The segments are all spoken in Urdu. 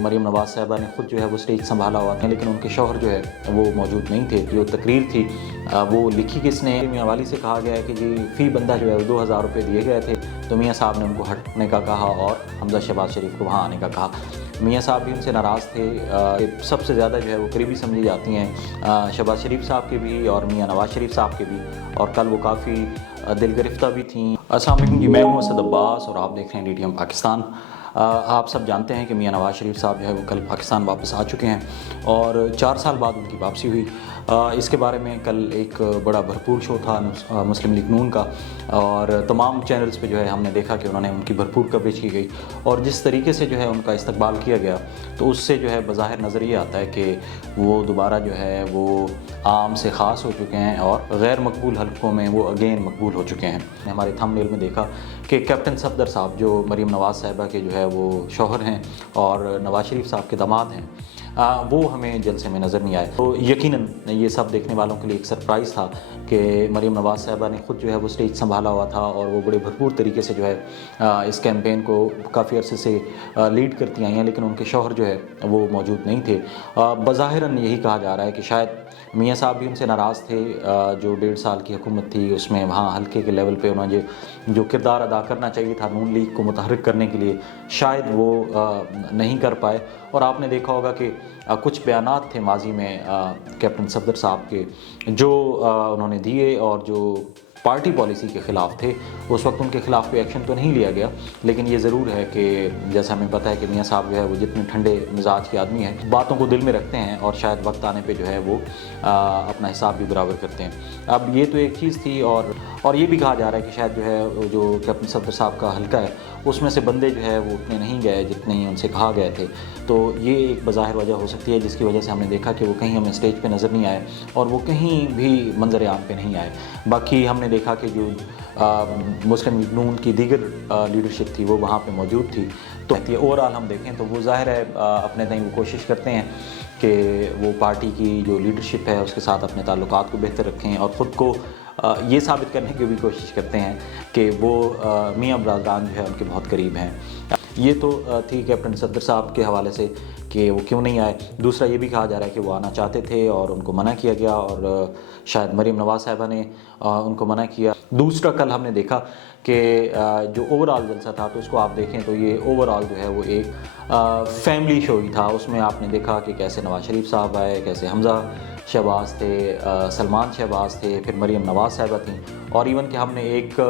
مریم نواز صاحبہ نے خود جو ہے وہ اسٹیج سنبھالا ہوا تھا، لیکن ان کے شوہر جو ہے وہ موجود نہیں تھے۔ جو تقریر تھی وہ لکھی کس نے؟ میاں والی سے کہا گیا ہے کہ جی فی بندہ جو ہے 2000 روپے دیے گئے تھے، تو میاں صاحب نے ان کو ہٹنے کا کہا اور حمزہ شہباز شریف کو وہاں آنے کا کہا۔ میاں صاحب بھی ان سے ناراض تھے، سب سے زیادہ جو ہے وہ قریبی سمجھی جاتی ہیں شہباز شریف صاحب کے بھی اور میاں نواز شریف صاحب کے بھی، اور کل وہ کافی دل گرفتہ بھی تھیں۔ السلام علیکم جی، میں ہوں اسد عباس اور آپ دیکھ رہے ہیں DTM پاکستان۔ آپ سب جانتے ہیں کہ میاں نواز شریف صاحب جو ہے وہ کل پاکستان واپس آ چکے ہیں اور 4 سال بعد ان کی واپسی ہوئی۔ اس کے بارے میں کل ایک بڑا بھرپور شو تھا مسلم لیگ نون کا، اور تمام چینلز پہ جو ہے ہم نے دیکھا کہ انہوں نے ان کی بھرپور کوریج کی گئی، اور جس طریقے سے جو ہے ان کا استقبال کیا گیا تو اس سے جو ہے بظاہر نظر یہ آتا ہے کہ وہ دوبارہ جو ہے وہ عام سے خاص ہو چکے ہیں اور غیر مقبول حلقوں میں وہ اگین مقبول ہو چکے ہیں۔ ہمارے تھم نیل میں دیکھا کہ کیپٹن صفدر صاحب جو مریم نواز صاحبہ کے جو ہے وہ شوہر ہیں اور نواز شریف صاحب کے داماد ہیں، وہ ہمیں جلسے میں نظر نہیں آئے۔ تو یقیناً یہ سب دیکھنے والوں کے لیے ایک سرپرائز تھا کہ مریم نواز صاحبہ نے خود جو ہے وہ اسٹیج سنبھالا ہوا تھا اور وہ بڑے بھرپور طریقے سے جو ہے اس کیمپین کو کافی عرصے سے لیڈ کرتی آئی ہیں، لیکن ان کے شوہر جو ہے وہ موجود نہیں تھے۔ بظاہراً یہی کہا جا رہا ہے کہ شاید میاں صاحب بھی ان سے ناراض تھے، جو 1.5 سال کی حکومت تھی اس میں وہاں حلقے کے لیول پہ انہوں نے جو کردار ادا کرنا چاہیے تھا نون لیگ کو متحرک کرنے کے لیے، شاید وہ نہیں کر پائے۔ اور آپ نے دیکھا ہوگا کہ کچھ بیانات تھے ماضی میں کیپٹن صفدر صاحب کے جو انہوں نے دیے اور جو پارٹی پالیسی کے خلاف تھے۔ اس وقت ان کے خلاف کوئی ایکشن تو نہیں لیا گیا، لیکن یہ ضرور ہے کہ جیسا ہمیں پتہ ہے کہ میاں صاحب جو ہے وہ جتنے ٹھنڈے مزاج کے آدمی ہیں، باتوں کو دل میں رکھتے ہیں اور شاید وقت آنے پہ جو ہے وہ اپنا حساب بھی برابر کرتے ہیں۔ اب یہ تو ایک چیز تھی، اور یہ بھی کہا جا رہا ہے کہ شاید جو ہے جو کیپٹن صفدر صاحب کا حلقہ ہے اس میں سے بندے جو ہے وہ اتنے نہیں گئے جتنے ان سے کہا گئے تھے۔ تو یہ ایک بظاہر وجہ ہو سکتی ہے جس کی وجہ سے ہم نے دیکھا کہ وہ کہیں ہمیں اسٹیج پہ نظر نہیں آئے اور وہ کہیں بھی منظر عام پہ نہیں آئے۔ باقی ہم نے دیکھا کہ جو مسلم لیگ نون کی دیگر لیڈرشپ تھی وہ وہاں پہ موجود تھی۔ تو اوورآل ہم دیکھیں تو وہ ظاہر ہے اپنے تئیں وہ کوشش کرتے ہیں کہ وہ پارٹی کی جو لیڈرشپ ہے اس کے ساتھ اپنے تعلقات کو بہتر رکھیں، اور خود کو یہ ثابت کرنے کی بھی کوشش کرتے ہیں کہ وہ میاں برادران جو ہے ان کے بہت قریب ہیں۔ یہ تو تھی کیپٹن صفدر صاحب کے حوالے سے کہ وہ کیوں نہیں آئے۔ دوسرا یہ بھی کہا جا رہا ہے کہ وہ آنا چاہتے تھے اور ان کو منع کیا گیا، اور شاید مریم نواز صاحبہ نے ان کو منع کیا۔ دوسرا کل ہم نے دیکھا کہ جو اوورآل جلسہ تھا تو اس کو آپ دیکھیں تو یہ اوورآل جو ہے وہ ایک فیملی شو ہی تھا۔ اس میں آپ نے دیکھا کہ کیسے نواز شریف صاحب آئے، کیسے حمزہ شہباز تھے، سلمان شہباز تھے، پھر مریم نواز صاحبہ تھیں، اور ایون کہ ہم نے ایک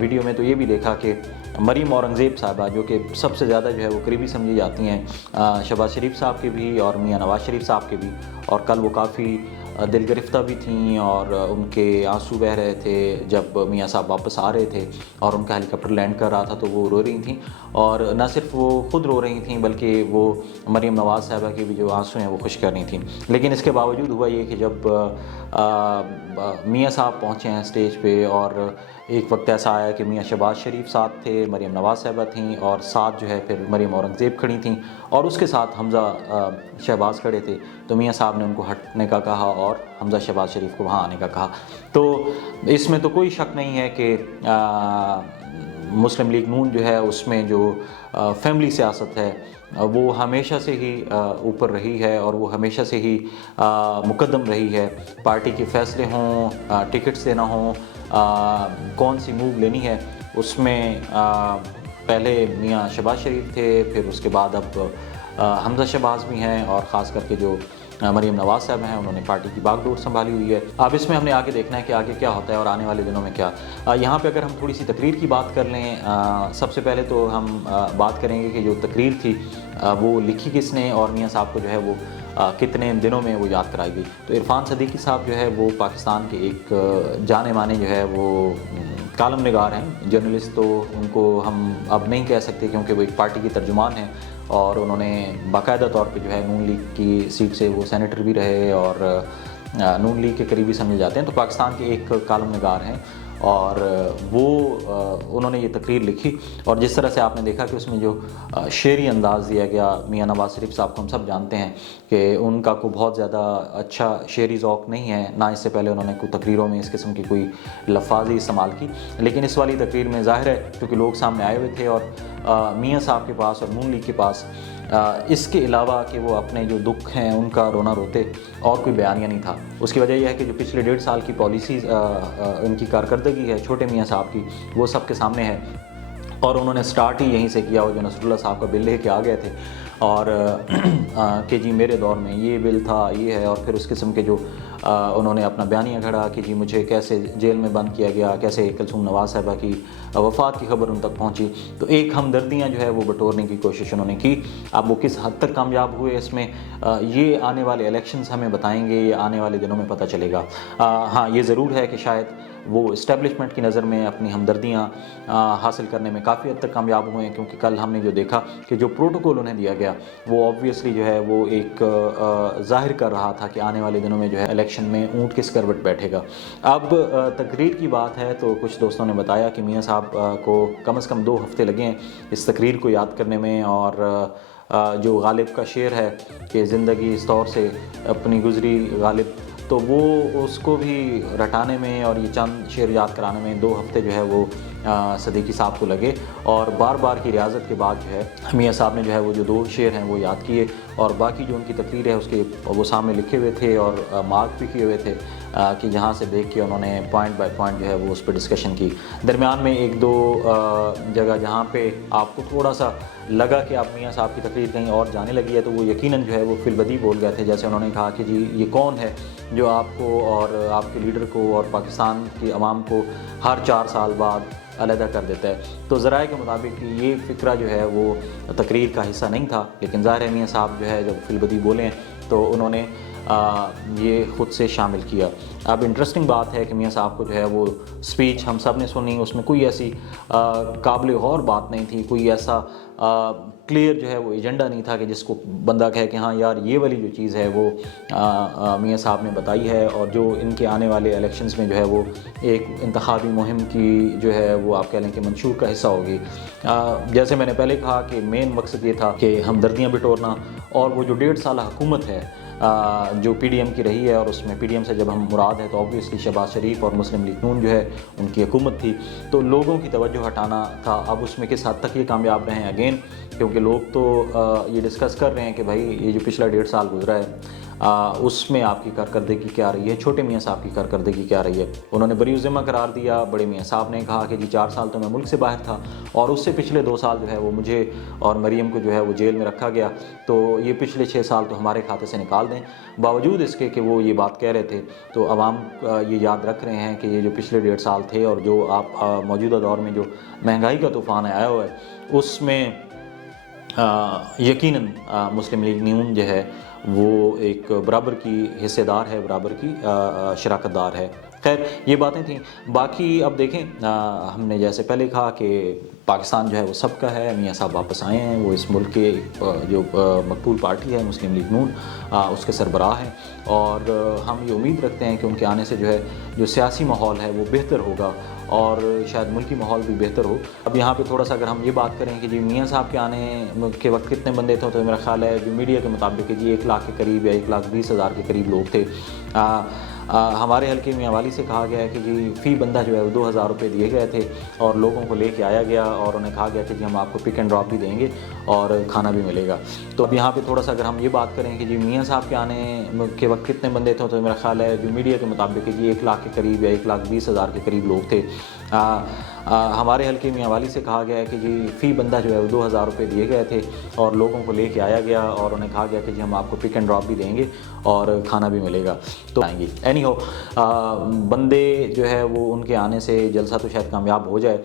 ویڈیو میں تو یہ بھی دیکھا کہ مریم اورنگزیب صاحبہ جو کہ سب سے زیادہ جو ہے وہ قریبی سمجھی جاتی ہیں شہباز شریف صاحب کے بھی اور میاں نواز شریف صاحب کے بھی، اور کل وہ کافی دل گرفتہ بھی تھیں اور ان کے آنسو بہہ رہے تھے جب میاں صاحب واپس آ رہے تھے اور ان کا ہیلی کاپٹر لینڈ کر رہا تھا تو وہ رو رہی تھیں، اور نہ صرف وہ خود رو رہی تھیں بلکہ وہ مریم نواز صاحبہ کے بھی جو آنسو ہیں وہ خشک کر رہی تھیں۔ لیکن اس کے باوجود ہوا یہ کہ جب میاں صاحب پہنچے ہیں اسٹیج پہ، اور ایک وقت ایسا آیا کہ میاں شہباز شریف ساتھ تھے، مریم نواز صاحبہ تھیں، اور ساتھ جو ہے پھر مریم اورنگزیب کھڑی تھیں، اور اس کے ساتھ حمزہ شہباز کھڑے تھے، تو میاں صاحب نے ان کو ہٹنے کا کہا اور حمزہ شہباز شریف کو وہاں آنے کا کہا۔ تو اس میں تو کوئی شک نہیں ہے کہ مسلم لیگ نون جو ہے اس میں جو فیملی سیاست ہے وہ ہمیشہ سے ہی اوپر رہی ہے، اور وہ ہمیشہ سے ہی مقدم رہی ہے۔ پارٹی کے فیصلے ہوں، ٹکٹس دینا ہوں، کون سی موو لینی ہے، اس میں پہلے میاں شہباز شریف تھے، پھر اس کے بعد اب حمزہ شہباز بھی ہیں، اور خاص کر کے جو مریم نواز صاحب ہیں انہوں نے پارٹی کی باغ ڈور سنبھالی ہوئی ہے۔ اب اس میں ہم نے آگے دیکھنا ہے کہ آگے کیا ہوتا ہے اور آنے والے دنوں میں کیا۔ یہاں پہ اگر ہم تھوڑی سی تقریر کی بات کر لیں، سب سے پہلے تو ہم بات کریں گے کہ جو تقریر تھی وہ لکھی کس نے اور میاں صاحب کو جو ہے وہ کتنے دنوں میں وہ یاد کرائی گئی۔ تو عرفان صدیقی صاحب جو ہے وہ پاکستان کے ایک جانے مانے جو ہے وہ کالم نگار ہیں، جرنلسٹ تو ان کو ہم اب نہیں کہہ سکتے کیونکہ وہ ایک پارٹی کی ترجمان ہیں، اور انہوں نے باقاعدہ طور پہ جو ہے نون لیگ کی سیٹ سے وہ سینیٹر بھی رہے اور نون لیگ کے قریبی سمجھے جاتے ہیں۔ تو پاکستان کے ایک کالم نگار ہیں، اور وہ انہوں نے یہ تقریر لکھی، اور جس طرح سے آپ نے دیکھا کہ اس میں جو شعری انداز دیا گیا، میاں نواز شریف صاحب کو ہم سب جانتے ہیں کہ ان کا کوئی بہت زیادہ اچھا شعری ذوق نہیں ہے، نہ اس سے پہلے انہوں نے کوئی تقریروں میں اس قسم کی کوئی لفاظی استعمال کی، لیکن اس والی تقریر میں ظاہر ہے کیونکہ لوگ سامنے آئے ہوئے تھے اور میاں صاحب کے پاس اور نون لیگ کے پاس اس کے علاوہ کہ وہ اپنے جو دکھ ہیں ان کا رونا روتے، اور کوئی بیانیہ نہیں تھا۔ اس کی وجہ یہ ہے کہ جو پچھلے 1.5 سال کی پالیسیز ان کی کارکردگی ہے چھوٹے میاں صاحب کی، وہ سب کے سامنے ہے، اور انہوں نے سٹارٹ ہی یہیں سے کیا، وہ جو نصر اللہ صاحب کا بل لے کے آ گئے تھے، اور کہ جی میرے دور میں یہ بل تھا، یہ ہے، اور پھر اس قسم کے جو انہوں نے اپنا بیانیہ گھڑا کہ جی مجھے کیسے جیل میں بند کیا گیا، کیسے کلثوم نواز صاحبہ کی وفات کی خبر ان تک پہنچی، تو ایک ہمدردیاں جو ہے وہ بٹورنے کی کوشش انہوں نے کی۔ اب وہ کس حد تک کامیاب ہوئے اس میں یہ آنے والے الیکشنز ہمیں بتائیں گے، یہ آنے والے دنوں میں پتہ چلے گا۔ ہاں یہ ضرور ہے کہ شاید وہ اسٹیبلشمنٹ کی نظر میں اپنی ہمدردیاں حاصل کرنے میں کافی حد تک کامیاب ہوئے ہیں، کیونکہ کل ہم نے جو دیکھا کہ جو پروٹوکول انہیں دیا گیا وہ آبویسلی جو ہے وہ ایک ظاہر کر رہا تھا کہ آنے والے دنوں میں جو ہے الیکشن میں اونٹ کس کروٹ بیٹھے گا۔ اب تقریر کی بات ہے تو کچھ دوستوں نے بتایا کہ میاں صاحب کو کم از کم 2 ہفتے لگے ہیں اس تقریر کو یاد کرنے میں، اور جو غالب کا شعر ہے کہ زندگی اس طور سے اپنی گزری غالب، تو وہ اس کو بھی رٹانے میں اور یہ چند شعر یاد کرانے میں 2 ہفتے جو ہے وہ صدیقی صاحب کو لگے، اور بار بار کی ریاضت کے بعد جو ہے میاں صاحب نے جو ہے وہ جو 2 شعر ہیں وہ یاد کیے، اور باقی جو ان کی تقریر ہے اس کے وہ سامنے لکھے ہوئے تھے اور مارک بھی کیے ہوئے تھے کہ جہاں سے دیکھ کے انہوں نے پوائنٹ بائی پوائنٹ جو ہے وہ اس پہ ڈسکشن کی۔ درمیان میں 1-2 جگہ جہاں پہ آپ کو تھوڑا سا لگا کہ آپ میاں صاحب کی تقریر کہیں اور جانے لگی ہے تو وہ یقیناً جو ہے وہ فی البدی بول گئے تھے، جیسے انہوں نے کہا کہ جی یہ کون ہے جو آپ کو اور آپ کے لیڈر کو اور پاکستان کی عوام کو ہر 4 سال بعد علیحدہ کر دیتا ہے۔ تو ذرائع کے مطابق یہ فکرہ جو ہے وہ تقریر کا حصہ نہیں تھا، لیکن ظاہر ہے میاں صاحب جو ہے جب فی البدی بولے ہیں تو انہوں نے یہ خود سے شامل کیا۔ اب انٹرسٹنگ بات ہے کہ میاں صاحب کو جو ہے وہ سپیچ ہم سب نے سنی، اس میں کوئی ایسی قابل غور بات نہیں تھی، کوئی ایسا کلیئر جو ہے وہ ایجنڈا نہیں تھا کہ جس کو بندہ کہے کہ ہاں یار یہ والی جو چیز ہے وہ میاں صاحب نے بتائی ہے، اور جو ان کے آنے والے الیکشنز میں جو ہے وہ ایک انتخابی مہم کی جو ہے وہ آپ کہہ لیں کہ منشور کا حصہ ہوگی۔ جیسے میں نے پہلے کہا کہ مین مقصد یہ تھا کہ ہمدردیاں بٹورنا، اور وہ جو 1.5 سالہ حکومت ہے جو پی ڈی ایم کی رہی ہے، اور اس میں پی ڈی ایم سے جب ہم مراد ہے تو آبویسلی شہباز شریف اور مسلم لیگ نون جو ہے ان کی حکومت تھی، تو لوگوں کی توجہ ہٹانا تھا۔ اب اس میں کس حد تک یہ کامیاب رہے ہیں اگین، کیونکہ لوگ تو یہ ڈسکس کر رہے ہیں کہ بھائی یہ جو پچھلا 1.5 سال گزرا ہے اس میں آپ کی کارکردگی کیا رہی ہے، چھوٹے میاں صاحب کی کارکردگی کیا رہی ہے۔ انہوں نے بری ذمہ قرار دیا، بڑے میاں صاحب نے کہا کہ جی 4 سال تو میں ملک سے باہر تھا، اور اس سے پچھلے 2 سال جو ہے وہ مجھے اور مریم کو جو ہے وہ جیل میں رکھا گیا، تو یہ پچھلے 6 سال تو ہمارے کھاتے سے نکال دیں۔ باوجود اس کے کہ وہ یہ بات کہہ رہے تھے تو عوام یہ یاد رکھ رہے ہیں کہ یہ جو پچھلے 1.5 سال تھے، اور جو آپ موجودہ دور میں جو مہنگائی کا طوفان آیا ہوا ہے اس میں یقیناً مسلم لیگ نون جو ہے وہ ایک برابر کی حصے دار ہے، برابر کی شراکت دار ہے۔ خیر یہ باتیں تھیں، باقی اب دیکھیں ہم نے جیسے پہلے کہا کہ پاکستان جو ہے وہ سب کا ہے، میاں صاحب واپس آئے ہیں، وہ اس ملک کے جو مقبول پارٹی ہے مسلم لیگ نون اس کے سربراہ ہیں، اور ہم یہ امید رکھتے ہیں کہ ان کے آنے سے جو ہے جو سیاسی ماحول ہے وہ بہتر ہوگا، اور شاید ملکی ماحول بھی بہتر ہو۔ اب یہاں پہ تھوڑا سا اگر ہم یہ بات کریں کہ جی میاں صاحب کے آنے کے وقت کتنے بندے تھے، تو میرا خیال ہے جو میڈیا کے مطابق کہ جی 1 لاکھ کے قریب یا 1,20,000 کے قریب لوگ تھے۔ ہمارے حلقے میں حوالی سے کہا گیا ہے کہ جی فی بندہ جو ہے وہ 2,000 روپے دیے گئے تھے، اور لوگوں کو لے کے آیا گیا، اور انہیں کہا گیا کہ جی ہم آپ کو پک اینڈ ڈراپ بھی دیں گے اور کھانا بھی ملے گا۔ تو اب یہاں پہ تھوڑا سا اگر ہم یہ بات کریں کہ جی میاں صاحب کے آنے کے وقت کتنے بندے تھے، تو میرا خیال ہے جو میڈیا کے مطابق کہ جی 1 لاکھ کے قریب یا 1,20,000 کے قریب لوگ تھے۔ ہمارے حلقے میں حوالی سے کہا گیا ہے کہ جی فی بندہ جو ہے وہ 2,000 روپے دیے گئے تھے، اور لوگوں کو لے کے آیا گیا، اور انہیں کہا گیا کہ جی ہم آپ کو پک اینڈ ڈراپ بھی دیں گے اور کھانا بھی ملے گا، تو آئیں گے۔ اینی ہو بندے جو ہے وہ ان کے آنے سے جلسہ تو شاید کامیاب ہو جائے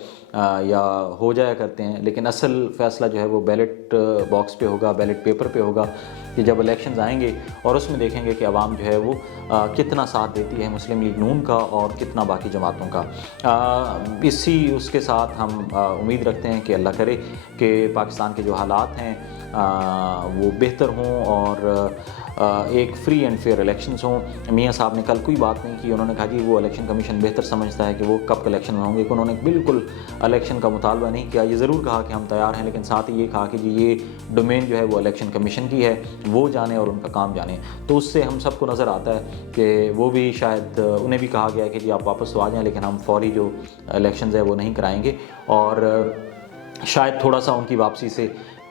یا ہو جایا کرتے ہیں، لیکن اصل فیصلہ جو ہے وہ بیلٹ باکس پہ ہوگا، بیلٹ پیپر پہ ہوگا، کہ جب الیکشنز آئیں گے اور اس میں دیکھیں گے کہ عوام جو ہے وہ کتنا ساتھ دیتی ہے مسلم لیگ نون کا اور کتنا باقی جماعتوں کا۔ اس کے ساتھ ہم امید رکھتے ہیں کہ اللہ کرے کہ پاکستان کے جو حالات ہیں وہ بہتر ہوں، اور ایک فری اینڈ فیئر الیکشنز ہوں۔ میاں صاحب نے کل کوئی بات نہیں کی، انہوں نے کہا جی وہ الیکشن کمیشن بہتر سمجھتا ہے کہ وہ کب الیکشن ہوں گے، کہ انہوں نے بالکل الیکشن کا مطالبہ نہیں کیا۔ یہ ضرور کہا کہ ہم تیار ہیں، لیکن ساتھ ہی یہ کہا کہ جی یہ ڈومین جو ہے وہ الیکشن کمیشن کی ہے، وہ جانے اور ان کا کام جانے۔ تو اس سے ہم سب کو نظر آتا ہے کہ وہ بھی شاید انہیں بھی کہا گیا ہے کہ جی آپ واپس تو آ جائیں، لیکن ہم فوری جو الیکشنز ہے وہ نہیں کرائیں گے، اور شاید تھوڑا سا ان کی واپسی سے